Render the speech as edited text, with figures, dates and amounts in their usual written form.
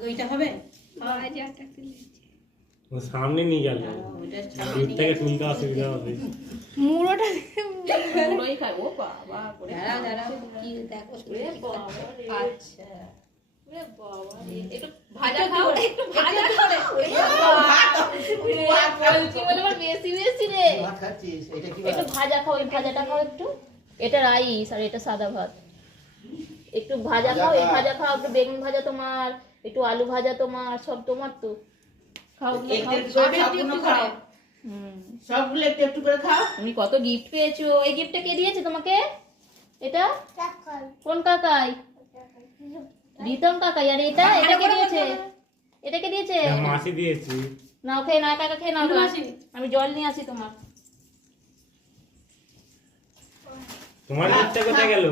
ওইটা হবে ও সামনে নিয়ে গেল দূর থেকে তুলতে অসুবিধা হবে মুড়োটা মুড়োই খাবো বাবা করে দাঁড়াও কি দেখো আচ্ছা একটু ভাজা খাও একটু ভাজা খাও বলছি বলে আমার বেশি বেশি রে একটু ভাজা খাও এই ভাজাটা খাও একটু এটা রাইস আর এটা সাদা ভাত একটু ভাজা খাও এই ভাজা খাও একটু বেগুন ভাজা তোমার একটু আলু ভাজা তোমার সব তোমার তো খাও সবগুলো একটু একটু করে খাও। তুমি কত গিফট পেয়েছো এই গিফটটা কে দিয়েছে তোমাকে এটা কোন কাকাই রিতম কাকাই আর এটা এটা কে দিয়েছে এটা কে দিয়েছে মাসি দিয়েছি নাও খেয়ে নাও কাকা খেয়ে নাও আমি জল নিয়ে আসি তোমার তোমার গিফটটা কোথায় গেল